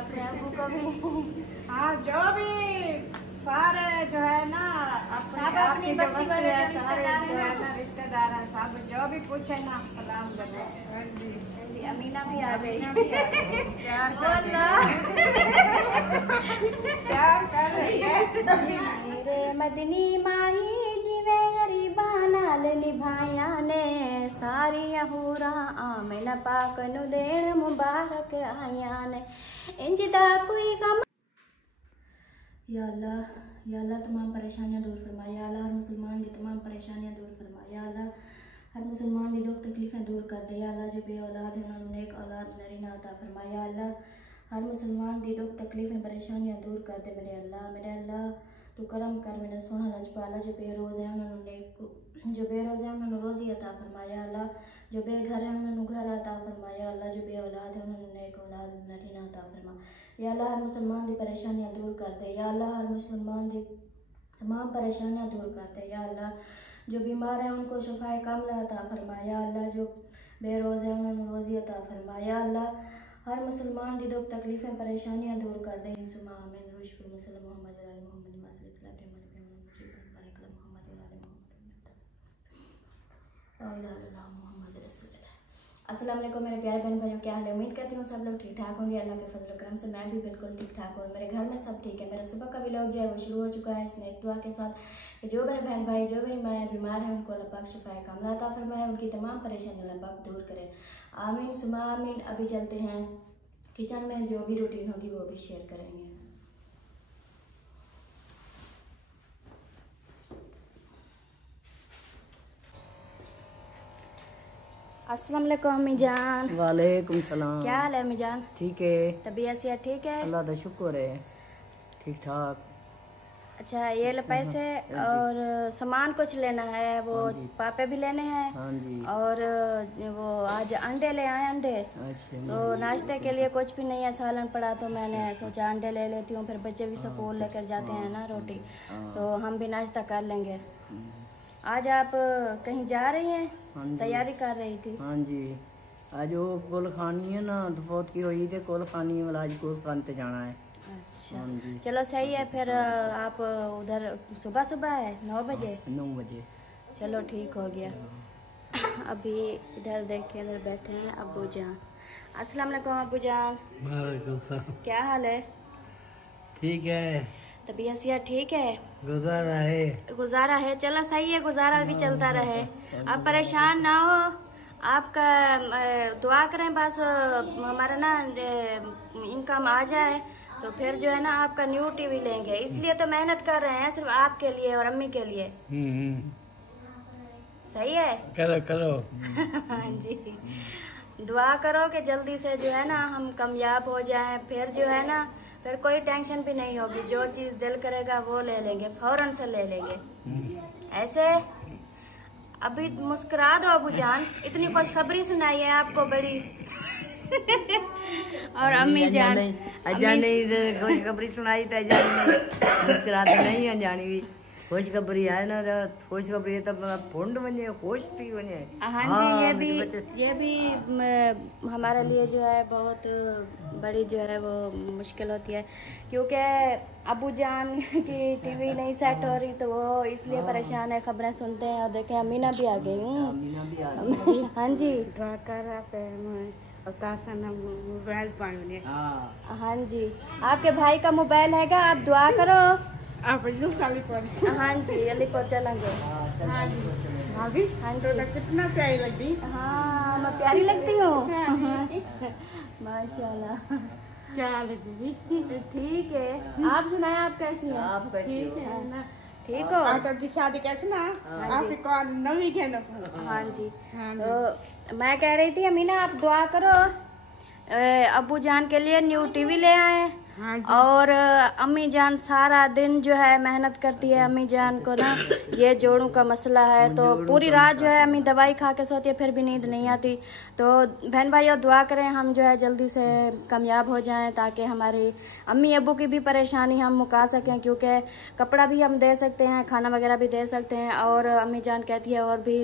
अपने अबू को भी। हाँ, जो भी सारे जो है ना अपनी बस्ती वाले सारे जो है ना रिश्तेदार हैं, सब जो भी पूछे ना सलाम करो। अमीना भी आ गई। प्यार कर रही है। मेरे मदनी माही जीवे गरीबा नाल निभाया ने सारी हूरा आमिना पाक नु देण मुबारक आया ने इंजदा कोई गम। या अल्लाह तमाम परेशानियां दूर फरमा। या अल्लाह हर मुसलमान की तमाम परेशानियां दूर फरमा। या अल्लाह हर मुसलमान की दुख तकलीफें दूर कर दे। या अल्लाह जो बे औलाद है उन्होंने नेक औलाद नरीना अता फरमा। या अल्लाह हर मुसलमान की दुख तकलीफें परेशानियां दूर कर दे मेरे अल्लाह तू करम कर मेरा सोना लजपाला। जो बेरोज़ है उन्होंने जो बेरोज़ है उन्होंने रोज़ी अता फरमा। या अल्लाह जो बेघर है उन्होंने घर अता फरमा। या अल्लाह जो बे औलाद है उन्होंने नेक औलाद नरीना अता फरमा। या अल्लाह हर मुसलमान की परेशानियां दूर कर दे। या अल्लाह हर मुसलमान की तमाम परेशानियां दूर कर दे। या अल्लाह जो बीमार है उनको शफाए कामला अता फरमा। या अल्लाह जो बेरोज़ है उन्होंने रोज़ी अता फरमा। या अल्लाह हर मुसलमान की दुख तकलीफें परेशानियां दूर कर दे। अस्सलाम वालेकुम मेरे प्यारे बहन भाइयों, क्या हाल है? उम्मीद करती हूँ सब लोग ठीक ठाक होंगे। अल्लाह के फजल करम से मैं भी बिल्कुल ठीक ठाक हूँ। मेरे घर में सब ठीक है। मेरा सुबह का व्लॉग जो है वो शुरू हो चुका है इसमें एक दुआ के साथ कि जो मेरे बहन भाई जो मेरी माँ बीमार है उनको अल्लाह पाक शिफाए कामला अता फरमाए, उनकी तमाम परेशानियां अल्लाह पाक दूर करे। आमीन सुमा आमीन। अभी चलते हैं किचन में, जो भी रूटीन होगी वो भी शेयर करेंगे। अस्सलाम वालेकुम अम्मी जान। वालेकुम सलाम। क्या हाल है अम्मी जान? ठीक है। तबीयत से ठीक है? अल्लाह का शुक्र है, ठीक ठाक। अच्छा ये लो पैसे और सामान कुछ लेना है, वो पापे भी लेने हैं। हाँ जी। और वो आज अंडे ले आए अंडे। अच्छा। तो नाश्ते के लिए कुछ भी नहीं है, सालन पड़ा तो मैंने सोचा अंडे ले लेती हूँ, फिर बच्चे भी स्कूल लेकर जाते हैं ना रोटी, तो हम भी नाश्ता कर लेंगे। आज आप कहीं जा रही हैं? तैयारी कर रही थी? हाँ जी, आज वो कुल खानी है ना, तो फौत की हुई थी कुल खानी वाला, आज कुल खान पे जाना है। अच्छा चलो सही है। फिर आप उधर सुबह सुबह है 9 बजे? 9 बजे। चलो ठीक हो गया। अभी इधर देखिए, इधर बैठे हैं अब्बू जान। अस्सलाम वालेकुम अब्बू जान। वालेकुम सलाम। क्या हाल है? ठीक है। तबीयत से ठीक है? गुजारा है। चलो सही है, गुजारा भी चलता रहे। आप परेशान ना हो, आपका दुआ करें बस हमारा ना इनकम आ जाए, तो फिर जो है ना आपका न्यू टीवी लेंगे। इसलिए तो मेहनत कर रहे हैं, सिर्फ आपके लिए और अम्मी के लिए। सही है? करो। हाँ जी, दुआ करो कि जल्दी से जो है ना हम कामयाब हो जाएं, फिर जो है ना फिर कोई टेंशन भी नहीं होगी, जो चीज दिल करेगा वो ले लेंगे, फौरन से ले लेंगे। ऐसे अभी मुस्कुरा दो अबू जान, इतनी खुशखबरी सुनाई है आपको बड़ी। और अम्मी जान खुशखबरी सुनाई तो मुस्कुरा तो नहीं अनजानी भी खुशखबरी है ना, खुशखबरी है तब फुंड बने खुश थी बने। हाँ जी, ये भी हमारे लिए जो है बहुत बड़ी जो है वो मुश्किल होती है, क्योंकि अबू जान की टीवी नहीं सेट हो रही, तो वो इसलिए परेशान है। खबरें सुनते हैं और देखें अमीना भी आ गई। हाँ जी मोबाइल। हाँ जी, आपके भाई का मोबाइल हैगा, आप दुआ करो। आप हाँ जी अलीपुर चलेंगे। हाँ जी भाभी। हाँ जी कितना प्यारी लगती। हाँ मैं प्यारी लगती हूँ। माशाल्लाह। क्या हाल है दीदी? ठीक है, आप सुनाए आप कैसी हैं? आप कैसी हो? है ना, ठीक हो? आप की शादी कैसे ना? आपकी कौन नवी है ना? हाँ जी। तो मैं कह रही थी अमीना आप दुआ करो, अब्बू जान के लिए न्यू टीवी ले आए। हाँ और अम्मी जान सारा दिन जो है मेहनत करती है। अम्मी जान को ना ये जोड़ों का मसला है, तो पूरी रात जो है अम्मी दवाई खा के सोती है, फिर भी नींद नहीं आती। तो बहन भाइयों दुआ करें हम जो है जल्दी से कामयाब हो जाएं, ताकि हमारी अम्मी अब्बू की भी परेशानी हम मुका सकें, क्योंकि कपड़ा भी हम दे सकते हैं, खाना वगैरह भी दे सकते हैं, और अम्मी जान कहती है और भी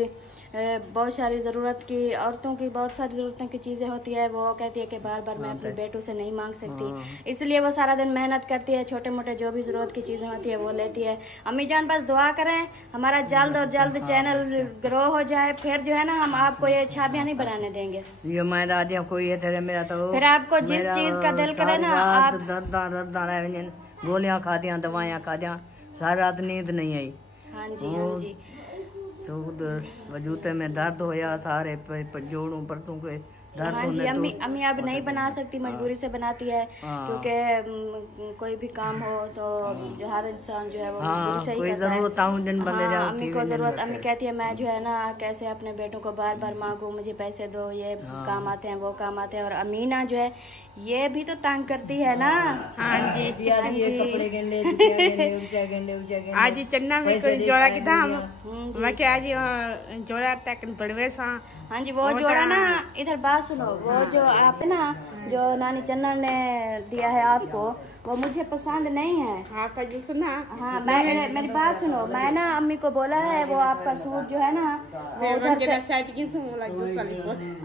बहुत सारी ज़रूरत की औरतों की बहुत सारी ज़रूरतों की चीज़ें होती है। वो कहती है कि बार बार मैं अपने बेटों से नहीं मांग सकती, इसलिए वो सारा दिन मेहनत करती है, छोटे मोटे जो भी ज़रूरत की चीज़ें होती है वो लेती है। अम्मी जान बस दुआ करें हमारा जल्द और जल्द चैनल ग्रो हो जाए, फिर जो है ना हम आपको ये छाबियाँ नहीं बनाने देंगे। ये मैं दादी कोई है तेरे मेरा तो फिर आपको जिस चीज़ का दिल करे ना आप गोलियां खा दिया, दवाइयाँ खा दिया, सारी रात नींद नहीं आई। हाँ जी हाँ जी। तो वजूते में दर्द होया, सारे जोड़ों परतों के दर्द हाँ जी। होने अम्मी अब नहीं बना सकती, मजबूरी से बनाती है, क्योंकि कोई भी काम हो तो जो हर इंसान जो है वो मजबूरी से ही करता है। हाँ, अम्मी को जरूरत, अम्मी कहती है मैं जो है ना कैसे अपने बेटों को बार बार मांगू, मुझे पैसे दो, ये काम आते हैं वो काम आते हैं। और अमीना जो है ये भी तो तंग करती है ना। हाँ जी कपड़े गेंडे आज चन्ना में कोई जोड़ा की था मैं क्या आज जोड़ा तक बड़वे सा। हाँ जी वो जोड़ा ना, इधर बात सुनो, वो जो आप ना जो नानी चन्ना ने दिया है आपको वो मुझे पसंद नहीं है। हाँ जी सुना। हाँ मेरी बात सुनो, मैं ना अम्मी को बोला है वो आपका सूट जो है ना वो उधर से,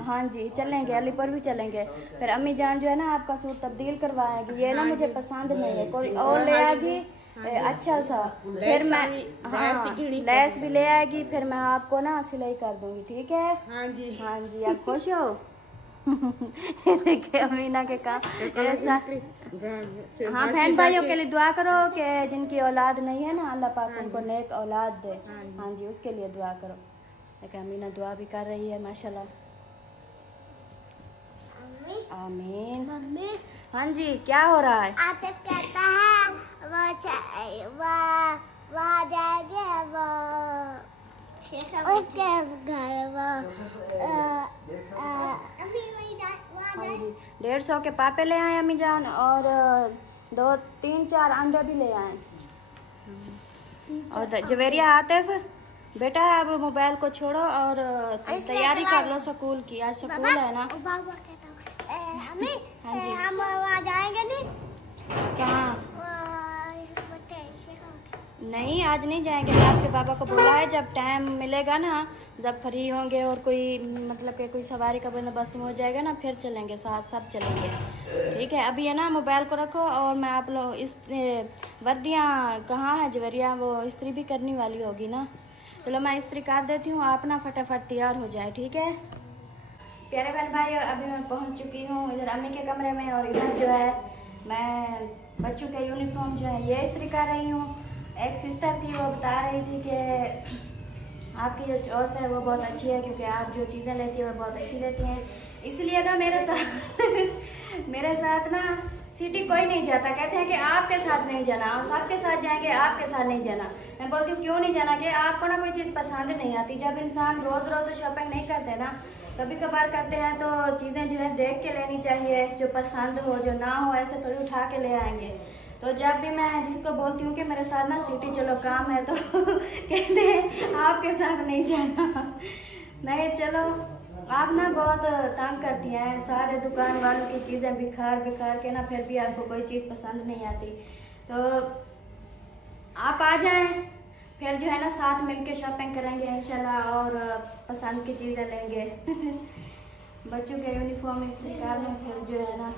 हाँ जी चलेंगे अलीपुर भी चलेंगे, फिर अम्मी जान जो है ना आपका सूट तब्दील करवाएगी, ये ना मुझे पसंद नहीं है, कोई और ले आएगी अच्छा सा, फिर मैं हाँ लेस भी ले आएगी, फिर मैं आपको ना सिलाई कर दूंगी, ठीक है। हाँ जी हाँ जी आप खुश हो। ये देखिए अमीना के काम ऐसा। हाँ बहन भाइयों के लिए दुआ करो कि जिनकी औलाद नहीं है ना अल्लाह पाक उनको नेक औलाद दे। हाँ जी उसके लिए दुआ करो। देखिए अमीना दुआ भी कर रही है माशाल्लाह। आमीन। मम्मी हाँ जी क्या हो रहा है? आतिफ कहता है वो जाएंगे वो उसके घर हाँ जी 150 के पापे ले आए अम्मी जान, और 2 3 4 अंडे भी ले आए। और जवेरिया आतिफ बेटा अब मोबाइल को छोड़ो और तैयारी कर लो स्कूल की, आज स्कूल है ना। हाँ जी हम वहाँ जाएंगे नहीं? कहाँ? नहीं आज नहीं जाएंगे, मैं आपके पापा को बोला है जब टाइम मिलेगा ना, जब फ्री होंगे और कोई मतलब कि कोई सवारी का बंदोबस्त हो जाएगा ना फिर चलेंगे, साथ सब चलेंगे, ठीक है। अभी है ना मोबाइल को रखो, और मैं आप लोग इस वर्दियाँ कहाँ है जवेरिया, वो इस्त्री भी करनी वाली होगी ना, चलो मैं इस्त्री कर देती हूँ, आप ना फटाफट तैयार हो जाए, ठीक है। प्यारे बहन भाई अभी मैं पहुँच चुकी हूँ इधर अम्मी के कमरे में, और इधर जो है मैं बच्चों के यूनिफॉर्म जो है ये इस्त्री कर रही हूँ। एक सिस्टर थी वो बता रही थी कि आपकी जो चॉइस है वो बहुत अच्छी है, क्योंकि आप जो चीज़ें लेती है वो बहुत अच्छी लेती हैं, इसलिए ना मेरे साथ ना सिटी कोई नहीं जाता, कहते हैं कि आपके साथ नहीं जाना, सबके साथ जाएंगे आपके साथ नहीं जाना। मैं बोलती हूँ क्यों नहीं जाना, कि आपको ना कोई चीज़ पसंद नहीं आती। जब इंसान रोज़ रोज़ तो शॉपिंग नहीं करते ना, कभी कभार करते हैं, तो चीज़ें जो है देख के लेनी चाहिए, जो पसंद हो, जो ना हो ऐसे थोड़ी उठा के ले आएंगे। तो जब भी मैं जिसको बोलती हूँ कि मेरे साथ ना सिटी चलो काम है, तो कहते हैं आपके साथ नहीं जाना। मैं चलो आप ना बहुत तंग करती हैं, सारे दुकान वालों की चीज़ें बिखार के ना, फिर भी आपको कोई चीज़ पसंद नहीं आती, तो आप आ जाएं, फिर जो है ना साथ मिलके शॉपिंग करेंगे इंशाल्लाह, और पसंद की चीज़ें लेंगे। बच्चों के यूनिफॉर्म इस निकाल लें, फिर जो है ना।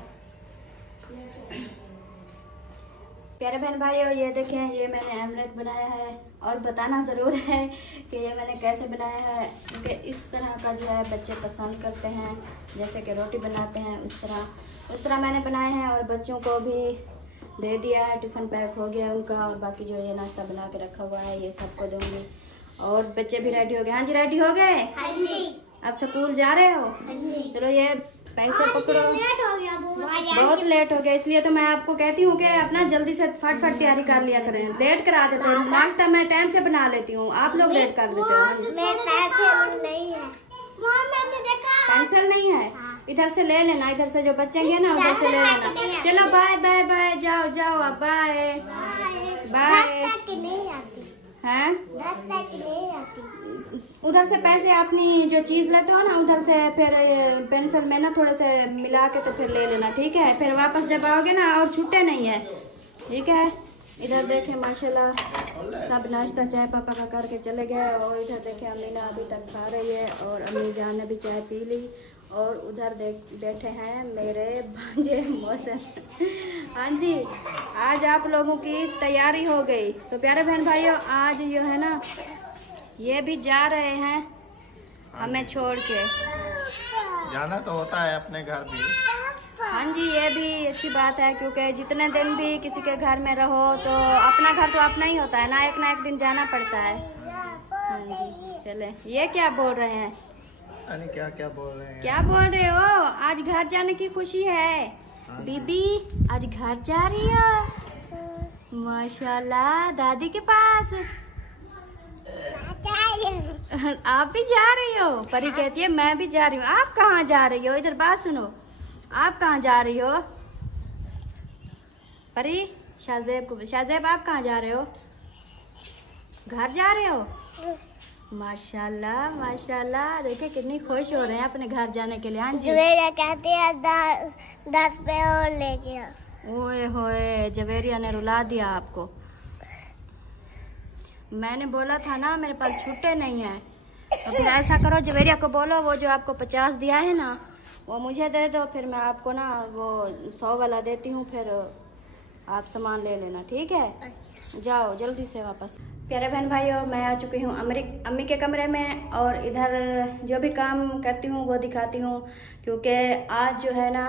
प्यारे बहन भाइयों ये देखें, ये मैंने आमलेट बनाया है, और बताना ज़रूर है कि ये मैंने कैसे बनाया है, क्योंकि इस तरह का जो है बच्चे पसंद करते हैं, जैसे कि रोटी बनाते हैं उस तरह मैंने बनाए हैं, और बच्चों को भी दे दिया है, टिफ़िन पैक हो गया उनका, और बाकी जो ये नाश्ता बना के रखा हुआ है ये सबको दूँगी, और बच्चे भी रेडी हो गए। हाँ जी रेडी हो गए? हाँ जी। आप स्कूल जा रहे हो? हाँ जी। चलो ये पैसे पकड़ो, लेट हो गया बहुत लेट हो गया, इसलिए तो मैं आपको कहती हूँ कि अपना जल्दी से फटाफट तैयारी कर लिया करें, लेट करा देते हो, नाश्ता मैं टाइम से बना लेती हूँ, आप लोग लेट कर देते हो। पेंसिल नहीं है, मैंने देखा पेंसिल नहीं है, इधर से ले लेना, इधर से जो बचेंगे ना उधर से ले लेना। चलो बाय बाय बाय, जाओ जाओ अब बाय बाय। नहीं आती हैं 10 तक नहीं आती। उधर से पैसे अपनी जो चीज़ लेते हो ना उधर से फिर पेंसिल में ना थोड़े से मिला के तो फिर ले लेना, ठीक है? फिर वापस जब आओगे ना और छूटे नहीं है, ठीक है? इधर देखें माशाल्लाह सब नाश्ता चाय पापा का करके चले गए, और इधर देखें अमीना अभी तक खा रही है और अम्मी जान ने भी चाय पी ली, और उधर बैठे हैं मेरे भांजे मौसम। हाँ जी, आज आप लोगों की तैयारी हो गई। तो प्यारे बहन भाइयों, आज जो है ना ये भी जा रहे हैं हमें छोड़ के। जाना तो होता है अपने घर भी। हाँ जी, ये भी अच्छी बात है, क्योंकि जितने दिन भी किसी के घर में रहो तो अपना घर तो अपना ही होता है ना एक दिन जाना पड़ता है। हाँ जी, चले। ये क्या बोल रहे हैं? अरे क्या क्या बोल रहे हैं? क्या बोल रहे हो? आज घर जाने की खुशी है बीबी, आज घर जा रही हो माशाल्लाह दादी के पास। आप भी जा रही हो? परी कहती है मैं भी जा रही हूँ। आप कहाँ जा रही हो? इधर बात सुनो, आप कहाँ जा रही हो? परी, शाहजेब को, शाहजेब आप कहाँ जा रहे हो? घर जा रहे हो? माशाल्लाह माशाल्लाह, देखिए कितनी खुश हो रहे हैं अपने घर जाने के लिए। हाँ जी, जवेरिया कहती है 10 पे और ले गया। ओए होए, जवेरिया ने रुला दिया आपको। मैंने बोला था ना मेरे पास छुट्टे नहीं है। तो फिर ऐसा करो, जवेरिया को बोलो वो जो आपको 50 दिया है ना वो मुझे दे दो, फिर मैं आपको ना वो 100 वाला देती हूँ, फिर आप सामान ले लेना, ठीक है? जाओ जल्दी से वापस। प्यारे बहन भाइयों, मैं आ चुकी हूँ अम्मी के कमरे में, और इधर जो भी काम करती हूँ वो दिखाती हूँ, क्योंकि आज जो है ना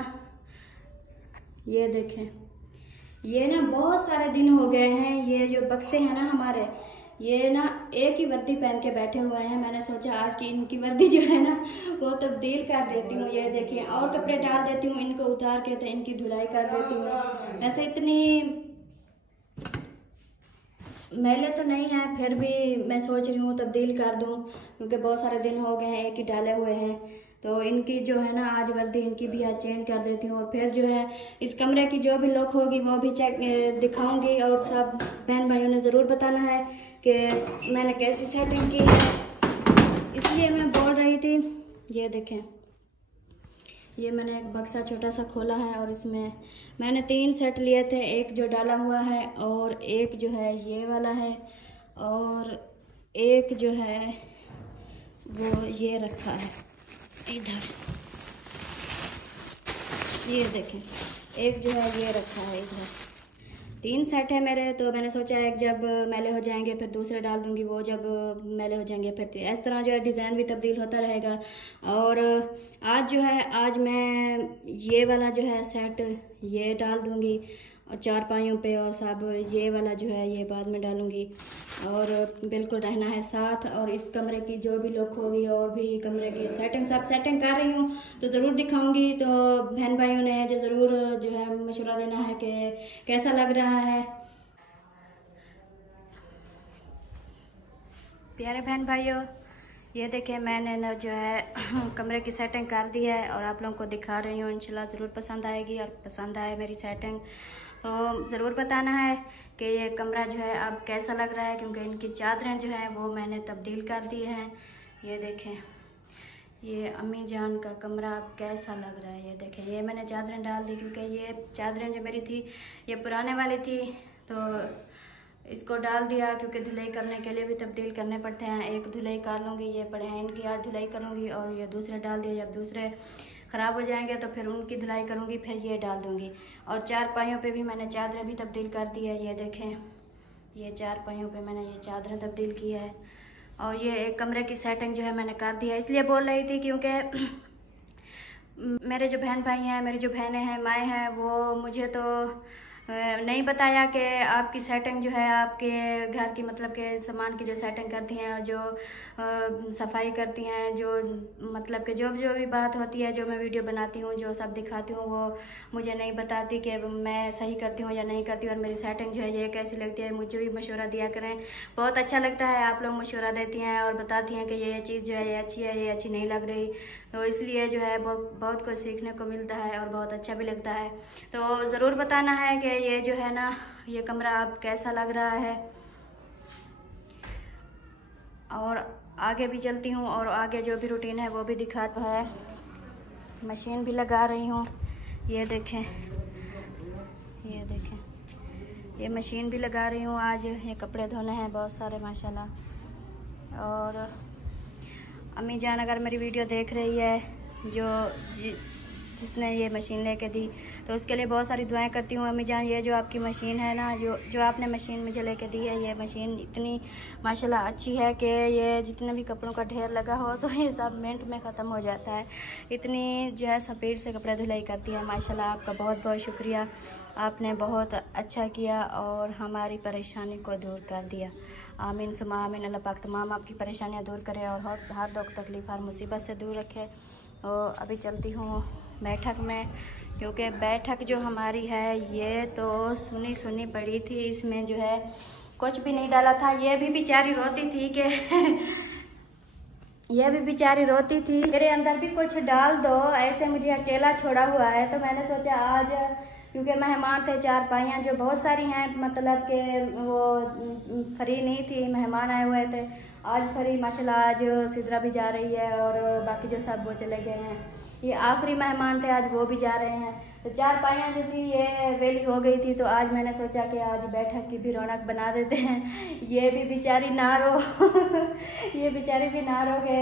ये देखें, ये ना बहुत सारे दिन हो गए हैं, ये जो बक्से हैं ना हमारे, ये ना एक ही वर्दी पहन के बैठे हुए हैं। मैंने सोचा आज की इनकी वर्दी जो है ना वो तब्दील कर देती हूँ। ये देखिए, और कपड़े डाल देती हूँ, इनको उतार के तो इनकी धुलाई कर देती हूँ। ऐसे इतनी मैले तो नहीं है, फिर भी मैं सोच रही हूँ तब्दील कर दूँ, क्योंकि बहुत सारे दिन हो गए हैं एक ही डाले हुए हैं। तो इनकी जो है ना आज वर्दी इनकी भी आज चेंज कर देती हूँ, और फिर जो है इस कमरे की जो भी लुक होगी वो भी चेक दिखाऊंगी, और सब बहन भाइयों ने ज़रूर बताना है कि मैंने कैसी सेटिंग की है। इसलिए मैं बोल रही थी, ये देखें, ये मैंने एक बक्सा छोटा सा खोला है, और इसमें मैंने 3 सेट लिए थे, एक जो डाला हुआ है, और एक जो है ये वाला है, और एक जो है वो ये रखा है इधर। ये देखें, एक जो है ये रखा है इधर। 3 सेट है मेरे, तो मैंने सोचा एक जब मैले हो जाएंगे फिर दूसरे डाल दूंगी, वो जब मैले हो जाएंगे फिर इस तरह जो है डिज़ाइन भी तब्दील होता रहेगा। और आज जो है, आज मैं ये वाला जो है सेट ये डाल दूंगी और 4 पाइयों पे, और सब ये वाला जो है ये बाद में डालूंगी, और बिल्कुल रहना है साथ। और इस कमरे की जो भी लुक होगी और भी कमरे की सेटिंग सब सेटिंग कर रही हूँ, तो ज़रूर दिखाऊंगी। तो बहन भाइयों ने जो ज़रूर जो है मशवरा देना है कि कैसा लग रहा है। प्यारे बहन भाइयों, ये देखें मैंने ना जो है कमरे की सेटिंग कर दी है, और आप लोगों को दिखा रही हूँ। इंशाल्लाह ज़रूर पसंद आएगी, और पसंद आए मेरी सेटिंग तो ज़रूर बताना है कि ये कमरा जो है अब कैसा लग रहा है, क्योंकि इनकी चादरें जो है वो मैंने तब्दील कर दी हैं। ये देखें, ये अम्मी जान का कमरा अब कैसा लग रहा है। ये देखें, ये मैंने चादरें डाल दी, क्योंकि ये चादरें जो मेरी थी ये पुराने वाली थी, तो इसको डाल दिया, क्योंकि धुलाई करने के लिए भी तब्दील करने पड़ते हैं। एक धुलाई कर लूँगी, ये पड़े हैं इनकी आज धुलाई करूँगी, और ये दूसरे डाल दिए, जब दूसरे ख़राब हो जाएंगे तो फिर उनकी धुलाई करूँगी, फिर ये डाल दूँगी। और 4 पाइयों पे भी मैंने चादरें भी तब्दील कर दी है। ये देखें, ये 4 पाइयों पे मैंने ये चादरें तब्दील की है, और ये एक कमरे की सेटिंग जो है मैंने कर दी है। इसलिए बोल रही थी क्योंकि मेरे जो बहन भाई हैं, मेरी जो बहनें हैं, माएँ हैं, वो मुझे तो नहीं बताया कि आपकी सेटिंग जो है आपके घर की मतलब के सामान की जो सेटिंग करती हैं और जो सफाई करती हैं, जो मतलब कि जो भी बात होती है, जो मैं वीडियो बनाती हूँ, जो सब दिखाती हूँ, वो मुझे नहीं बताती कि मैं सही करती हूँ या नहीं करती हूँ, और मेरी सेटिंग जो है ये कैसी लगती है। मुझे भी मशवरा दिया करें, बहुत अच्छा लगता है आप लोग मशवरा देती हैं और बताती हैं कि ये चीज़ जो है ये अच्छी है, ये अच्छी नहीं लग रही। तो इसलिए जो है बहुत कुछ सीखने को मिलता है और बहुत अच्छा भी लगता है। तो ज़रूर बताना है कि ये जो है ना, ये कमरा अब कैसा लग रहा है। और आगे भी चलती हूँ और आगे जो भी रूटीन है वो भी दिखाता है। मशीन भी लगा रही हूँ, ये देखें, ये देखें, ये मशीन भी लगा रही हूँ। आज ये कपड़े धोने हैं बहुत सारे माशाल्लाह। और अम्मी जान अगर मेरी वीडियो देख रही है, जिसने ये मशीन लेके दी, तो उसके लिए बहुत सारी दुआएं करती हूँ। अम्मी जान, ये जो आपकी मशीन है ना, जो आपने मशीन मुझे लेके दी है, ये मशीन इतनी माशाल्लाह अच्छी है कि ये जितने भी कपड़ों का ढेर लगा हो तो ये सब मिनट में ख़त्म हो जाता है। इतनी जो है स्पीड से कपड़े धुलाई करती है माशाल्लाह। आपका बहुत बहुत शुक्रिया, आपने बहुत अच्छा किया और हमारी परेशानी को दूर कर दिया। आमीन सुमा आमीन। अल्लाह पाक तमाम आपकी परेशानियाँ दूर करे और हर दुख तकलीफ़ हर मुसीबत से दूर रखे। और अभी चलती हूँ बैठक में, क्योंकि बैठक जो हमारी है ये तो सुनी सुनी पड़ी थी, इसमें जो है कुछ भी नहीं डाला था। ये भी बेचारी रोती थी कि ये भी बेचारी रोती थी मेरे अंदर भी कुछ डाल दो, ऐसे मुझे अकेला छोड़ा हुआ है। तो मैंने सोचा आज, क्योंकि मेहमान थे 4 पाइयाँ जो बहुत सारी हैं, मतलब कि वो फ्री नहीं थी, मेहमान आए हुए थे। आज फ्री माशाल्लाह, आज सिद्रा भी जा रही है और बाकी जो सब वो चले गए हैं। ये आखिरी मेहमान थे, आज वो भी जा रहे हैं। तो 4 पाइयाँ जो थी ये वेली हो गई थी, तो आज मैंने सोचा कि आज बैठक की भी रौनक बना देते हैं। ये भी बेचारी ना रो ये बेचारी भी ना रो के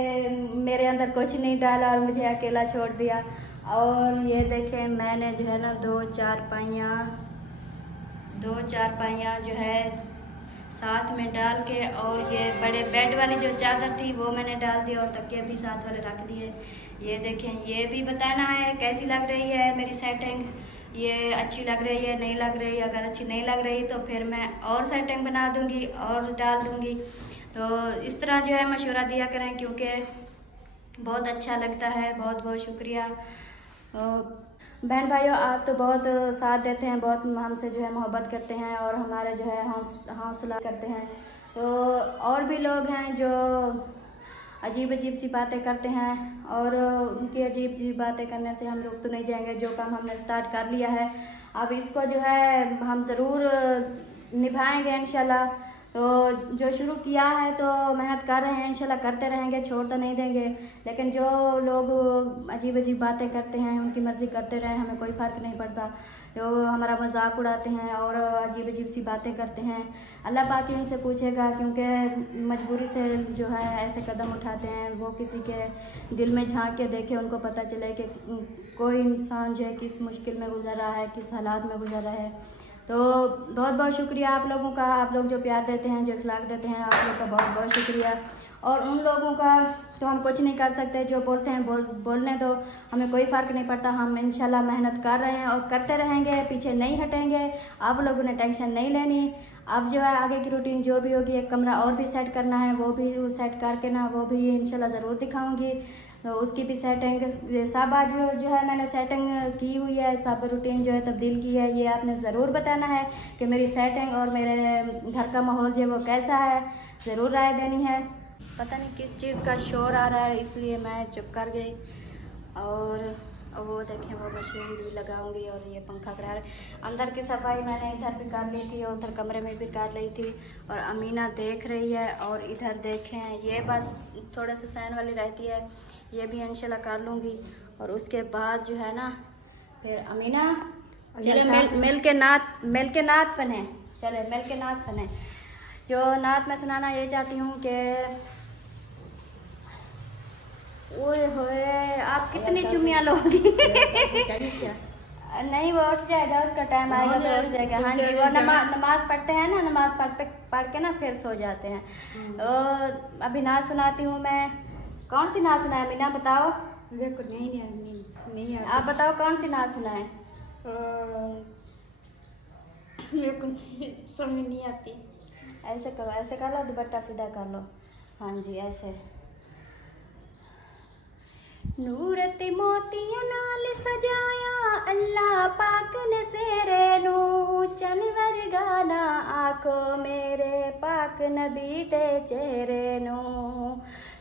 मेरे अंदर कुछ नहीं डाला और मुझे अकेला छोड़ दिया। और ये देखें, मैंने जो है ना 2-4 पाइयाँ जो है साथ में डाल के, और ये बड़े बेड वाली जो चादर थी वो मैंने डाल दी और तकिए भी साथ वाले रख दिए। ये देखें, ये भी बताना है कैसी लग रही है मेरी सेटिंग, ये अच्छी लग रही है नहीं लग रही। अगर अच्छी नहीं लग रही तो फिर मैं और सेटिंग बना दूंगी और डाल दूंगी। तो इस तरह जो है मशवरा दिया करें, क्योंकि बहुत अच्छा लगता है। बहुत बहुत शुक्रिया बहन भाइयों, आप तो बहुत साथ देते हैं, बहुत हमसे जो है मोहब्बत करते हैं और हमारे जो है हौसला करते हैं। तो और भी लोग हैं जो अजीब अजीब सी बातें करते हैं, और उनकी अजीब अजीब बातें करने से हम रुक तो नहीं जाएंगे। जो काम हमने स्टार्ट कर लिया है, अब इसको जो है हम ज़रूर निभाएंगे इंशाल्लाह। तो जो शुरू किया है तो मेहनत कर रहे हैं, इंशाल्लाह करते रहेंगे, छोड़ तो नहीं देंगे। लेकिन जो लोग अजीब अजीब बातें करते हैं, उनकी मर्ज़ी करते रहें, हमें कोई फ़र्क नहीं पड़ता। जो हमारा मजाक उड़ाते हैं और अजीब अजीब सी बातें करते हैं, अल्लाह पाक इनसे पूछेगा, क्योंकि मजबूरी से जो है ऐसे कदम उठाते हैं। वो किसी के दिल में झांक के देखे, उनको पता चले कि कोई इंसान जो है किस मुश्किल में गुजर रहा है, किस हालात में गुजर रहा है। तो बहुत बहुत शुक्रिया आप लोगों का, आप लोग जो प्यार देते हैं, जो इखलाक देते हैं, आप लोग का बहुत बहुत शुक्रिया। और उन लोगों का तो हम कुछ नहीं कर सकते, जो बोलते हैं बोलने दो, हमें कोई फ़र्क नहीं पड़ता। हम इंशाल्लाह मेहनत कर रहे हैं और करते रहेंगे, पीछे नहीं हटेंगे। आप लोगों ने टेंशन नहीं लेनी। अब जो है आगे की रूटीन जो भी होगी, एक कमरा और भी सेट करना है, वो भी सेट करके ना वो भी इंशाल्लाह ज़रूर दिखाऊंगी। तो उसकी भी सेटिंग सब आज जो है मैंने सेटिंग की हुई है, सब रूटीन जो है तब्दील की है। ये आपने ज़रूर बताना है कि मेरी सेटिंग और मेरे घर का माहौल जो है वो कैसा है, ज़रूर राय देनी है। पता नहीं किस चीज़ का शोर आ रहा है, इसलिए मैं चुप कर गई। और वो देखें, वो मशीन भी लगाऊंगी और ये पंखा करा रहे। अंदर की सफाई मैंने इधर भी कर ली थी और उधर कमरे में भी कर ली थी। और अमीना देख रही है, और इधर देखें, ये बस थोड़ा सा सैन वाली रहती है, ये भी इंशाल्लाह कर लूँगी। और उसके बाद जो है ना फिर अमीना चले मिल के नात बने, चले मिल के नात बने। जो नात मैं सुनाना ये चाहती हूँ कि ओए होए, आप कितनी चुम्मियाँ लोगी नहीं, वो उठ जाएगा, उसका टाइम आएगा तो उठ जाएगा। हाँ जी, वो नमाज पढ़ते हैं ना, नमाज पढ़ के ना फिर सो जाते हैं। तो अभी नात सुनाती हूँ मैं। कौन सी नात सुनाए मीना, बताओ। नहीं आप बताओ कौन सी नात सुनाए। मेरे को समझ नहीं आती। ऐसे करो, ऐसे कर लो, दुपट्टा सीधा कर लो। हाँ जी, ऐसे। नूरत मोतिया नाल सजाया अल्लाह पाक ने सेरे नू, चनवर गाना आखो मेरे पाक नबी दे चेहरे नू,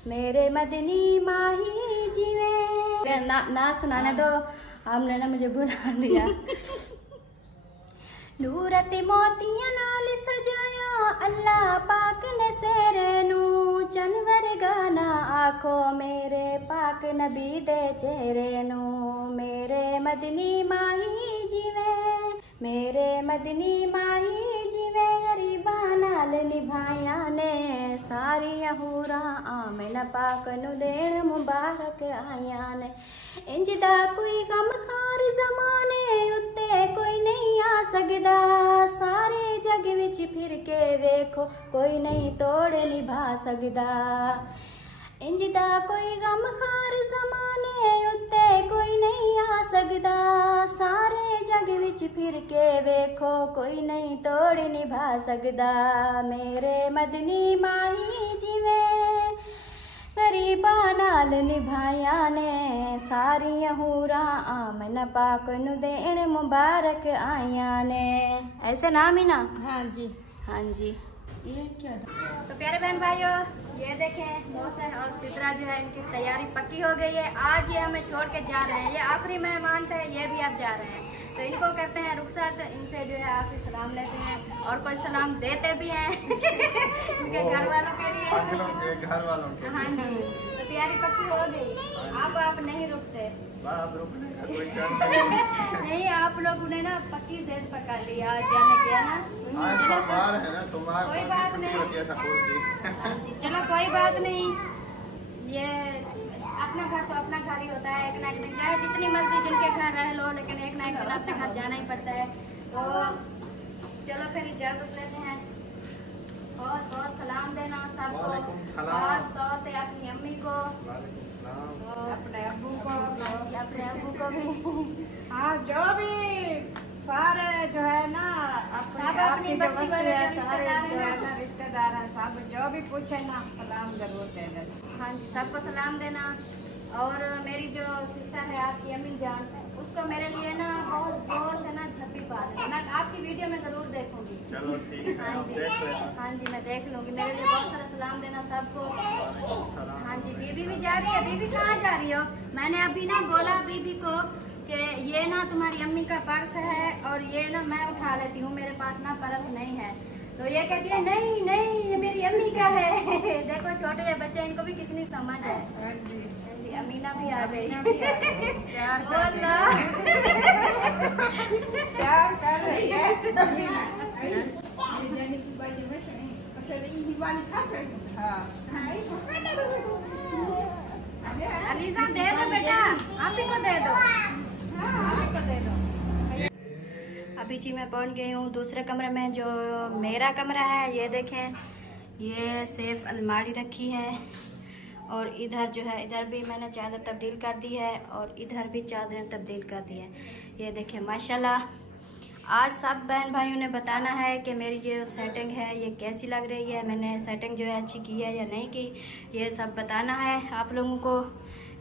मेरे मदनी माही जीवे। ना सुनाने दो, आपने ना मुझे बुला दिया। ਨੂਰਤ ਮੋਤੀਆਂ ਨਾਲ ਸਜਾਇਆ ਅੱਲਾ ਪਾਕ ਨੇ ਸਿਰ ਨੂੰ ਚੰਨ ਵਰਗਾ ਨਾ ਆਖੋ ਮੇਰੇ ਪਾਕ ਨਬੀ ਦੇ ਚਿਹਰੇ ਨੂੰ ਮੇਰੇ ਮਦਨੀ ਮਾਹੀ ਜਿਵੇਂ ਮੇਰੇ ਮਦਨੀ ਮਾਹੀ ਜਿਵੇਂ ਗਰੀਬਾਂ ਨਾਲ ਨਿਭਾਇਆ ਨੇ ਸਾਰੀਆਂ ਹੂਰਾਂ ਆਮਿਨਾ ਪਾਕ ਨੂੰ ਦੇਣ ਮੁਬਾਰਕ ਆਈਆਂ ਨੇ ਇੰਜ ਦਾ ਕੋਈ ਗਮਖਾਰ ਜ਼ਮਾਨੇ ਉੱਤੇ ਕੋਈ ਨਹੀਂ ਆ ਸਕਦਾ ਸਾਰੇ ਜਗ ਵਿੱਚ ਫਿਰ ਕੇ ਵੇਖੋ ਕੋਈ ਨਹੀਂ ਤੋੜ ਨਿਭਾ ਸਕਦਾ ਇੰਜ ਦਾ ਕੋਈ ਗਮਖਾਰ ਜ਼ਮਾਨੇ ਉੱਤੇ ਕੋਈ ਨਹੀਂ ਆ ਸਕਦਾ ਸਾਰੇ ਜਗ ਵਿੱਚ ਫਿਰ ਕੇ ਵੇਖੋ ਕੋਈ ਨਹੀਂ ਤੋੜ ਨਿਭਾ ਸਕਦਾ ਮੇਰੇ ਮਦਨੀ ਮਾਹੀ ਜਿਵੇਂ ਗਰੀਬਾਂ ਨਾਲ ਨਿਭਾਇਆ ਨੇ ਸਾਰੀਆਂ ਹੂਰਾਂ ਆਮਨ ਪਾਕ ਨੂੰ ਦੇਣ मुबारक आया ने ऐसे नाम ही ना। हाँ जी। हाँ जी। ये क्या तो प्यारे बहन भाइयों ये देखें मोहसिन और सिद्रा जो है इनकी तैयारी पक्की हो गई है। आज ये हमें छोड़ के जा रहे हैं, ये आखिरी मेहमान थे, ये भी अब जा रहे हैं तो इनको करते हैं रुखसत, इनसे जो है आखिरी सलाम लेते हैं और कोई सलाम देते भी हैं उनके घर वालों के लिए। घर वालों के। हाँ जी। तो तैयारी पक्की हो गई, अब आप नहीं रुकते। अब रुकने का कोई चांस नहीं, आप लोग उन्हें ना पक्की जेद पकड़ लिया आज जाने किया ना। आज सोमवार है ना, सोमवार कोई बात नहीं। होती है सकूल की। चलो कोई बात नहीं, ये अपना घर तो अपना घर ही होता है, एक ना एक दिन चाहे जितनी मर्जी जिनके घर रह लो लेकिन एक ना एक दिन अपने घर जाना ही पड़ता है। तो चलो फिर इजाजत लेते हैं, बहुत बहुत सलाम देना सबको, वालेकुम सलाम। खास तौर पे अपनी अम्मी को, अपने अब्बू को, अपने अब्बू को भी। हाँ जो भी सारे जो है ना सब अपनी आपकी जो बस्ती बस्ती वाले है, जो सारे रिश्तेदार जो हैं है ना रिश्तेदार हैं, सब जो भी पूछे ना सलाम जरूर दे देना। हाँ जी, सबको सलाम देना। और मेरी जो सिस्टर है आपकी अम्मी जान, उसको मेरे लिए ना बहुत जोर से ना झप्पी पा देना, मैं आपकी वीडियो में जरूर देखूंगी। चलो ठीक है, हाँ आप जी, देख लेना। हाँ जी मैं देख लूंगी, मेरे लिए बहुत सारा सलाम देना सबको। सलाम। हाँ जी, बीबी भी जा रही है। बीबी कहाँ जा रही हो? मैंने अभी ना बोला बीबी को कि ये ना तुम्हारी अम्मी का पर्स है और ये ना मैं उठा लेती हूँ, मेरे पास ना पर्स नहीं है। तो ये कहती है नहीं नहीं ये मेरी अम्मी का है देखो छोटे ये बच्चे, इनको भी कितनी समझ है। हाँ जी। हाँ जी, अमीना भी आ गई। प्यार कर रही बोला। है। प्यार कर रही है। अलीजा दे दो बेटा, आप ही को दे दो, आप ही को दे दो। अभी जी मैं पहुंच गई हूँ दूसरे कमरे में, जो मेरा कमरा है। ये देखें, ये सेफ अलमारी रखी है और इधर जो है इधर भी मैंने चादर तब्दील कर दी है और इधर भी चादरें तब्दील कर दी है। ये देखें माशाल्लाह। आज सब बहन भाइयों ने बताना है कि मेरी जो सेटिंग है ये कैसी लग रही है, मैंने सेटिंग जो है अच्छी की है या नहीं की, ये सब बताना है आप लोगों को।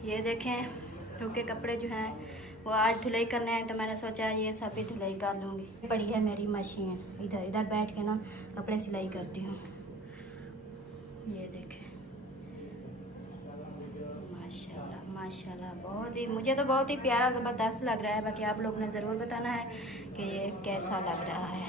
ये देखें क्योंकि कपड़े जो हैं वो आज धुलाई करने हैं तो मैंने सोचा ये सब भी धुलाई कर लूँगी। पड़ी है मेरी मशीन, इधर इधर बैठ के ना कपड़े सिलाई करती हूँ। ये देखें माशाल्लाह माशाल्लाह, बहुत ही मुझे तो बहुत ही प्यारा ज़बरदस्त लग रहा है। बाकी आप लोग ने ज़रूर बताना है कि ये कैसा लग रहा है।